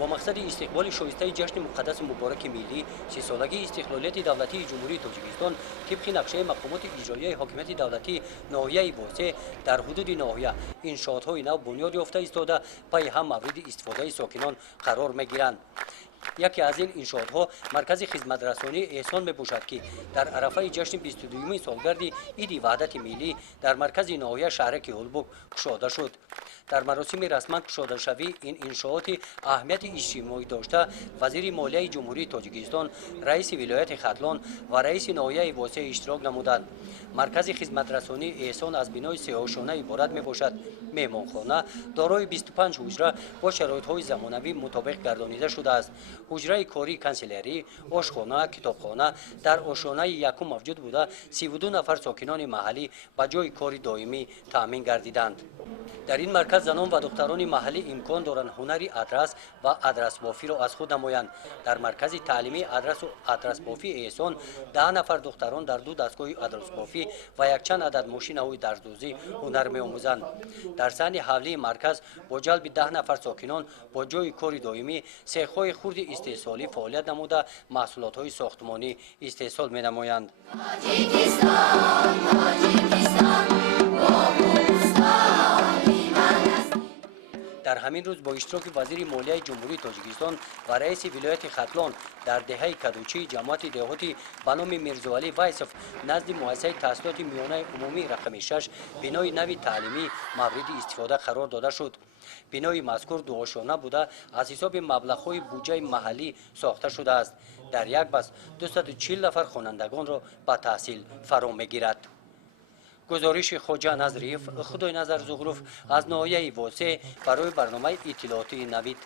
با مقصد استقبال شایسته جشن مقدس مبارک ملی 30 سالگی استقلالیت دولتی جمهوری تاجیکستان طبق نقشه مقامات اجرایی حاکمیت دولتی ناحیه بوسه در حدود ناحیه انشاءات‌های نو بنیاد یافته ایستاده پای هم مورد استفاده ساکنان قرار می‌گیرند. یکی از این انشاءات‌ها مرکز خدمت رسانی احسان میباشد که در عرفه جشن 22 سالگرد عید وحدت ملی در مرکز ناحیه شهرک هولبوک گشاده شد. در مراسم رسما گشاده شوی این انشاءات اهمیت اجتماعی داشته وزیر مالیه جمهوری تاجیکستان، رئیس ولایت ختلان و رئیس ناحیه واسه اشتراک نمودند. مرکز خدمت رسانی احسان از بنای سه‌آشانه عبارت میباشد. مهمانخانه دارای 25 حجره با شرایط‌های زمانوی مطابق گردانیده شده است. حجره کاری کانسلری، آشخانه، کتابخانه در آشانه یکم موجود بوده 32 نفر ساکنان محلی به جای کاری دائمی تامین گردیدند. در این مرکز زنان و دختران محلی امکان دارند هنری ادرس و ادرس بافی را از خود نمایند. در مرکز تعلیمی ادرس و ادرس بافی احسان 10 نفر دختران در 2 دستگاه ادرس بافی و یک چند عدد ماشین‌های درزدوزی هنر می‌آموزند. در سحن حولی مرکز با جلب 10 نفر ساکنان با جای کاری دائمی سیخ‌های خرد استحصالی فعالیت نموده محصولات‌های ساختمانی استحصال می‌نمایند. در همین روز با اشتراک وزیر مالیه جمهوری تاجیکستان و رئیس ولایت ختلان در دهه کدوچی جماعت دهاتی به نام میرزاعلی ویسف نزد مؤسسه تحصیلات میانه عمومی رقم 6 بنای نوی تعلیمی مورد استفاده قرار داده شد. بنای مذکور دو آشانه بوده از حساب مبلغ‌های بودجه محلی ساخته شده است. در یک بس 240 نفر خوانندگان را به تحصیل فرا می‌گیرد. گزارش خواجه نظریف خدای نظر زغروف از ناحیه واسه برای برنامه اطلاعاتی نوید.